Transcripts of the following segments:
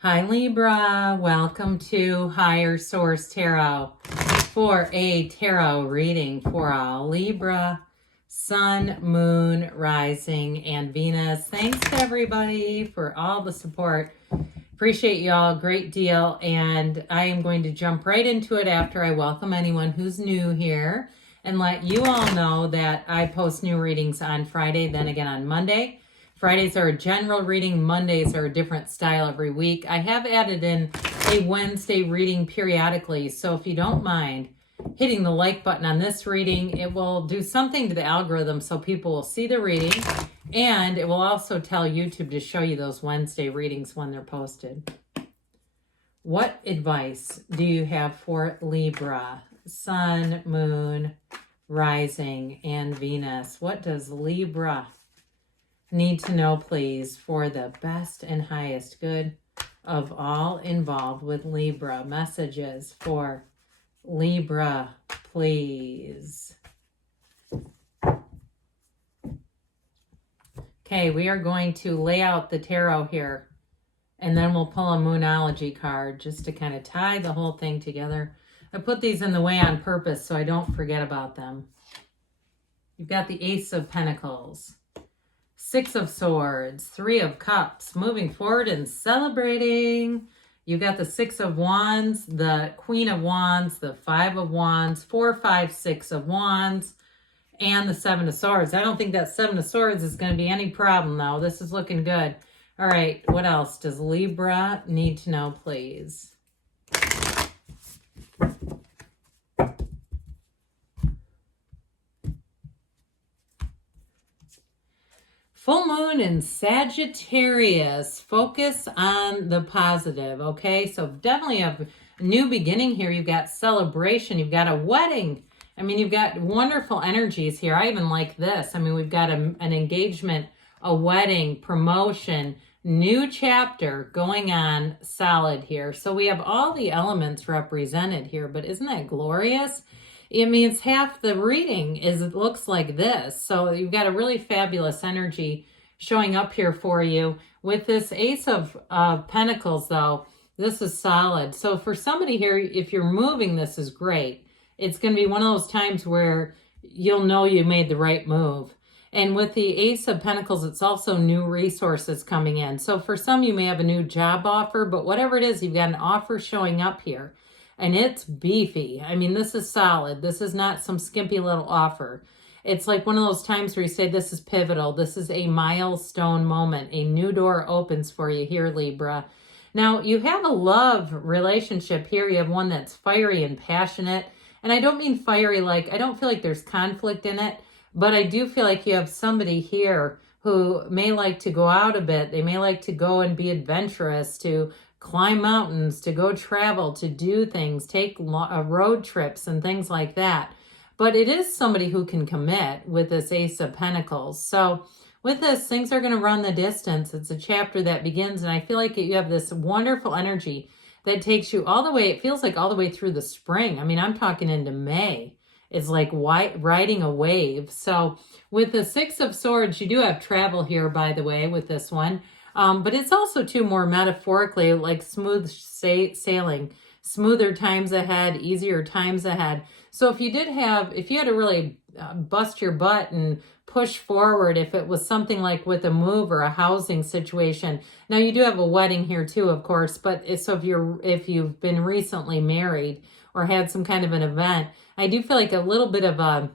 Hi Libra, welcome to Higher Source Tarot for a tarot reading for all Libra, Sun, Moon, Rising, and Venus. Thanks to everybody for all the support. Appreciate you all a great deal, and I am going to jump right into it after I welcome anyone who's new here and let you all know that I post new readings on Friday, then again on Monday. Fridays are a general reading. Mondays are a different style every week. I have added in a Wednesday reading periodically, so if you don't mind hitting the like button on this reading, it will do something to the algorithm so people will see the reading, and it will also tell YouTube to show you those Wednesday readings when they're posted. What advice do you have for Libra, Sun, Moon, Rising, and Venus? What does Libra need to know, please, for the best and highest good of all involved with Libra? Messages for Libra, please. Okay, we are going to lay out the tarot here, and then we'll pull a Moonology card just to kind of tie the whole thing together. I put these in the way on purpose so I don't forget about them. You've got the Ace of Pentacles, Six of Swords, Three of Cups, moving forward and celebrating. You've got the Six of Wands, the Queen of Wands, the Five of Wands, 4, 5, 6 of Wands, and the Seven of Swords. I don't think that Seven of Swords is going to be any problem, though. This is looking good. All right, what else does Libra need to know, please? Full moon in Sagittarius. Focus on the positive, okay? So definitely a new beginning here. You've got celebration. You've got a wedding. I mean, you've got wonderful energies here. I even like this. I mean, we've got an engagement, a wedding, promotion, new chapter going on solid here. So we have all the elements represented here, but isn't that glorious? It means half the reading it looks like this. So you've got a really fabulous energy showing up here for you. With this Ace of Pentacles, though, this is solid. So for somebody here, if you're moving, this is great. It's going to be one of those times where you'll know you made the right move. And with the Ace of Pentacles, it's also new resources coming in. So for some, you may have a new job offer, but whatever it is, you've got an offer showing up here. And it's beefy. I mean, this is solid. This is not some skimpy little offer. It's like one of those times where you say, this is pivotal. This is a milestone moment. A new door opens for you here, Libra. Now, you have a love relationship here. You have one that's fiery and passionate. And I don't mean fiery like, I don't feel like there's conflict in it. But I do feel like you have somebody here who may like to go out a bit. They may like to go and be adventurous, to climb mountains, to go travel, to do things, take road trips and things like that. But it is somebody who can commit with this Ace of Pentacles. So with this, things are going to run the distance. It's a chapter that begins, and I feel like you have this wonderful energy that takes you all the way, it feels like all the way through the spring. I mean, I'm talking into May. It's like riding a wave. So with the Six of Swords, you do have travel here, by the way, with this one. But it's also, too, more metaphorically like smooth sailing, smoother times ahead, easier times ahead. So if you had to really bust your butt and push forward, if it was something like with a move or a housing situation. Now, you do have a wedding here, too, of course. But so if you've been recently married or had some kind of an event, I do feel like a little bit of a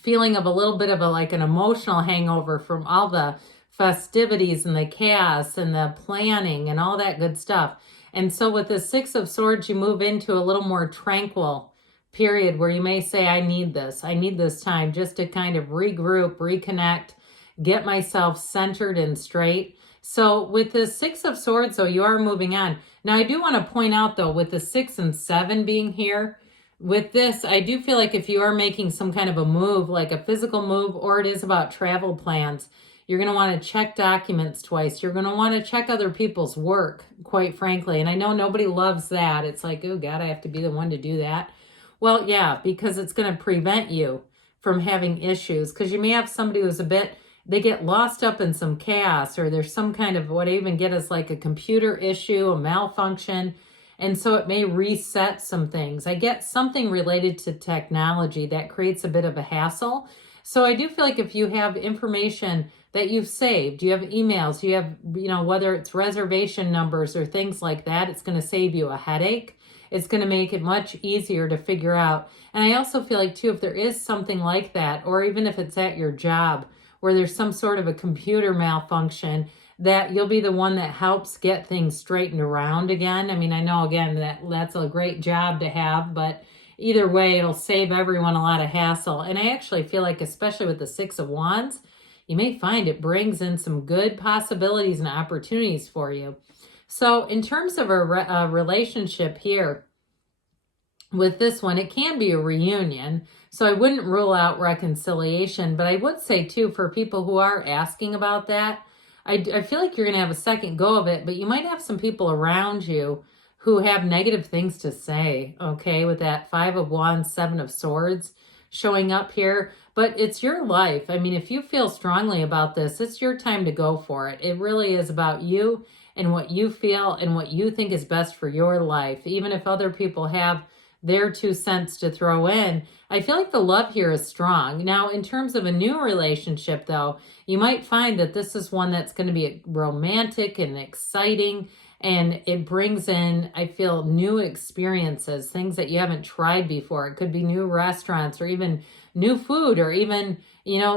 feeling of like an emotional hangover from all the festivities and the chaos and the planning and all that good stuff. And so with the Six of Swords, you move into a little more tranquil period where you may say, I need this time just to kind of regroup, reconnect, get myself centered and straight. So with the Six of Swords, though, you are moving on. Now, I do want to point out, though, with the 6 and 7 being here, with this, I do feel like if you are making some kind of a move, like a physical move, or it is about travel plans, you're going to want to check documents twice. You're going to want to check other people's work, quite frankly. And I know nobody loves that. It's like, oh, God, I have to be the one to do that. Well, yeah, because it's going to prevent you from having issues. Because you may have somebody who's a bit they get lost up in some chaos, or there's some kind of, what I even get is like a computer issue, a malfunction. And so it may reset some things. I get something related to technology that creates a bit of a hassle. So I do feel like if you have information that you've saved, you have emails, you have, whether it's reservation numbers or things like that, it's going to save you a headache. It's going to make it much easier to figure out. And I also feel like too, if there is something like that, or even if it's at your job where there's some sort of a computer malfunction, that you'll be the one that helps get things straightened around again. I mean, I know again that's a great job to have, but either way, it'll save everyone a lot of hassle. And I actually feel like, especially with the Six of Wands, you may find it brings in some good possibilities and opportunities for you. So in terms of a relationship here, with this one, it can be a reunion. So I wouldn't rule out reconciliation, but I would say too, for people who are asking about that, I feel like you're going to have a second go of it, but you might have some people around you who have negative things to say, okay, with that Five of Wands, Seven of Swords showing up here. But it's your life. I mean, if you feel strongly about this, it's your time to go for it. It really is about you and what you feel and what you think is best for your life. Even if other people have their 2 cents to throw in, I feel like the love here is strong. Now, in terms of a new relationship, though, you might find that this is one that's going to be romantic and exciting, and it brings in, I feel, new experiences, things that you haven't tried before. It could be new restaurants or even new food, or even,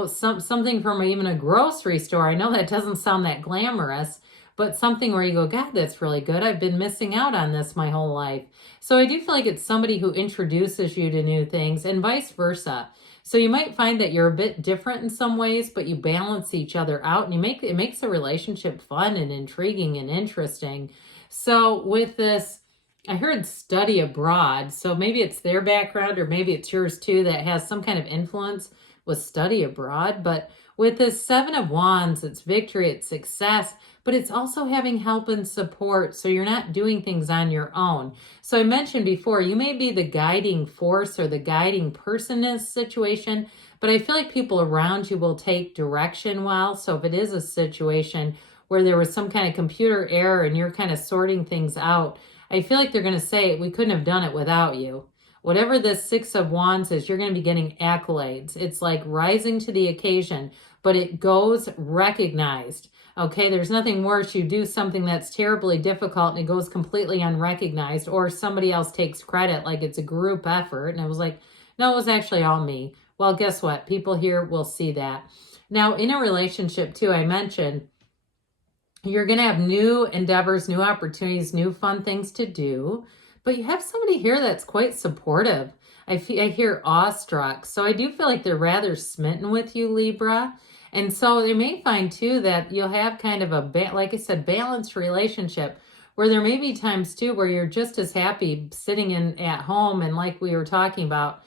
something from even a grocery store. I know that doesn't sound that glamorous, but something where you go, God, that's really good. I've been missing out on this my whole life. So I do feel like it's somebody who introduces you to new things, and vice versa. So you might find that you're a bit different in some ways, but you balance each other out, and it makes a relationship fun and intriguing and interesting. So with this, I heard study abroad. So maybe it's their background, or maybe it's yours too, that has some kind of influence with study abroad. But with this Seven of Wands, it's victory, it's success, but it's also having help and support. So you're not doing things on your own. So I mentioned before, you may be the guiding force or the guiding person in this situation, but I feel like people around you will take direction well. So if it is a situation where there was some kind of computer error and you're kind of sorting things out, I feel like they're going to say, we couldn't have done it without you. Whatever this Six of Wands is, you're going to be getting accolades. It's like rising to the occasion, but it goes recognized. Okay, there's nothing worse. You do something that's terribly difficult and it goes completely unrecognized, or somebody else takes credit like it's a group effort. And it was like, no, it was actually all me. Well, guess what? People here will see that. Now, in a relationship too, I mentioned, you're going to have new endeavors, new opportunities, new fun things to do. But you have somebody here that's quite supportive. I hear awestruck. So I do feel like they're rather smitten with you, Libra. And so they may find too that you'll have kind of like I said, balanced relationship, where there may be times too where you're just as happy sitting at home, and like we were talking about,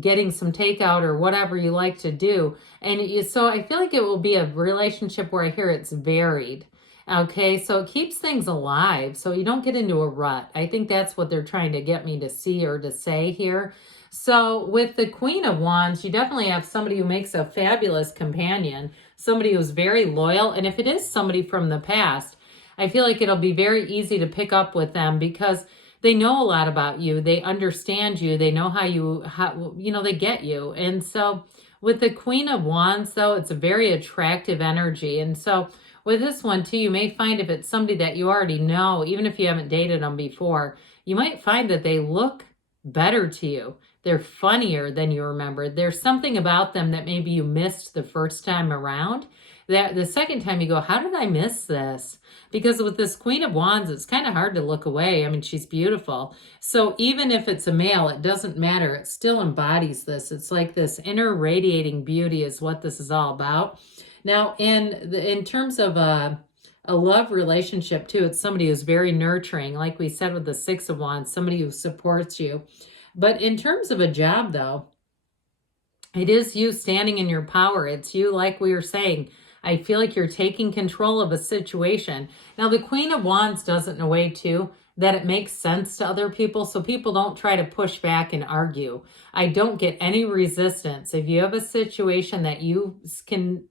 getting some takeout or whatever you like to do. And so I feel like it will be a relationship where I hear it's varied. Okay, so it keeps things alive, so you don't get into a rut. I think that's what they're trying to get me to see or to say here. So with the Queen of Wands, you definitely have somebody who makes a fabulous companion, somebody who's very loyal. And if it is somebody from the past, I feel like it'll be very easy to pick up with them because they know a lot about you. They understand you. They know how they get you. And so with the Queen of Wands, though, it's a very attractive energy. And so with this one too, you may find if it's somebody that you already know, even if you haven't dated them before, you might find that they look better to you. They're funnier than you remembered. There's something about them that maybe you missed the first time around, that the second time you go, how did I miss this? Because with this Queen of Wands, it's kind of hard to look away. I mean, she's beautiful. So even if it's a male, it doesn't matter. It still embodies this. It's like this inner radiating beauty is what this is all about. Now, in terms of a love relationship too, it's somebody who's very nurturing. Like we said with the Six of Wands, somebody who supports you. But in terms of a job, though, it is you standing in your power. It's you, like we were saying, I feel like you're taking control of a situation. Now, the Queen of Wands does it in a way, too, that it makes sense to other people, so people don't try to push back and argue. I don't get any resistance. If you have a situation that you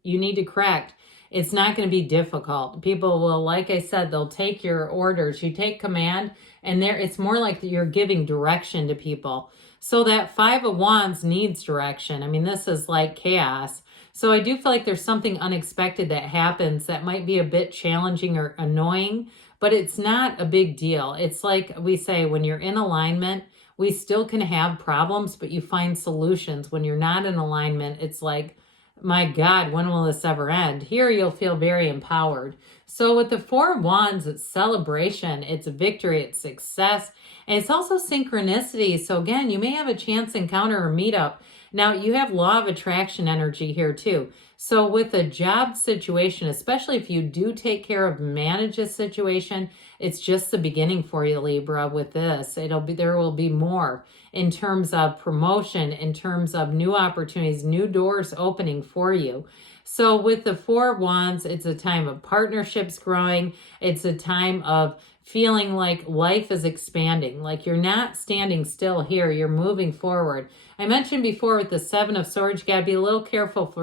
need to correct, it's not going to be difficult. People will, like I said, they'll take your orders. You take command, and it's more like you're giving direction to people. So that Five of Wands needs direction. I mean, this is like chaos. So I do feel like there's something unexpected that happens that might be a bit challenging or annoying, but it's not a big deal. It's like we say, when you're in alignment, we still can have problems, but you find solutions. When you're not in alignment, it's like, my God, when will this ever end? Here you'll feel very empowered. So with the Four of Wands, it's celebration, it's victory, it's success, and it's also synchronicity. So again, you may have a chance encounter or meetup. Now, you have law of attraction energy here too. So with a job situation, especially if you do take care of manage a situation, it's just the beginning for you, Libra, with this. There will be more in terms of promotion, in terms of new opportunities, new doors opening for you. So with the Four of Wands, it's a time of partnerships growing. It's a time of feeling like life is expanding, like you're not standing still here, you're moving forward. I mentioned before with the Seven of Swords, you got to be a little careful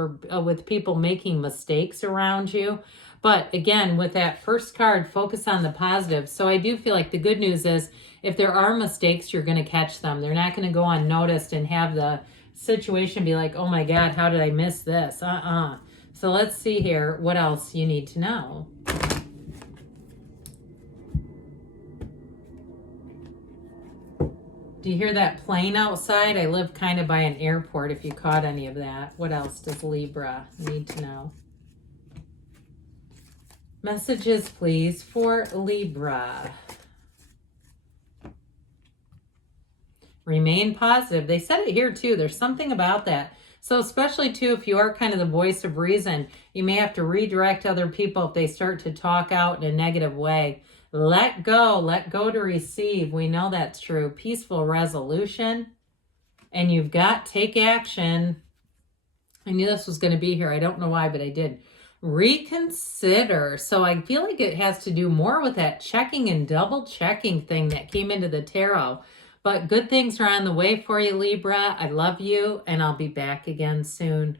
with people making mistakes around you. But again, with that first card, focus on the positive. So I do feel like the good news is if there are mistakes, you're going to catch them. They're not going to go unnoticed and have the situation be like, oh my God, how did I miss this? So let's see here what else you need to know. Do you hear that plane outside? I live kind of by an airport, if you caught any of that. What else does Libra need to know? Messages, please, for Libra. Remain positive. They said it here, too. There's something about that. So especially, too, if you are kind of the voice of reason, you may have to redirect other people if they start to talk out in a negative way. Let go to receive. We know that's true. Peaceful resolution. And you've got take action. I knew this was going to be here. I don't know why, but I did. Reconsider. So I feel like it has to do more with that checking and double checking thing that came into the tarot. But good things are on the way for you, Libra. I love you, and I'll be back again soon.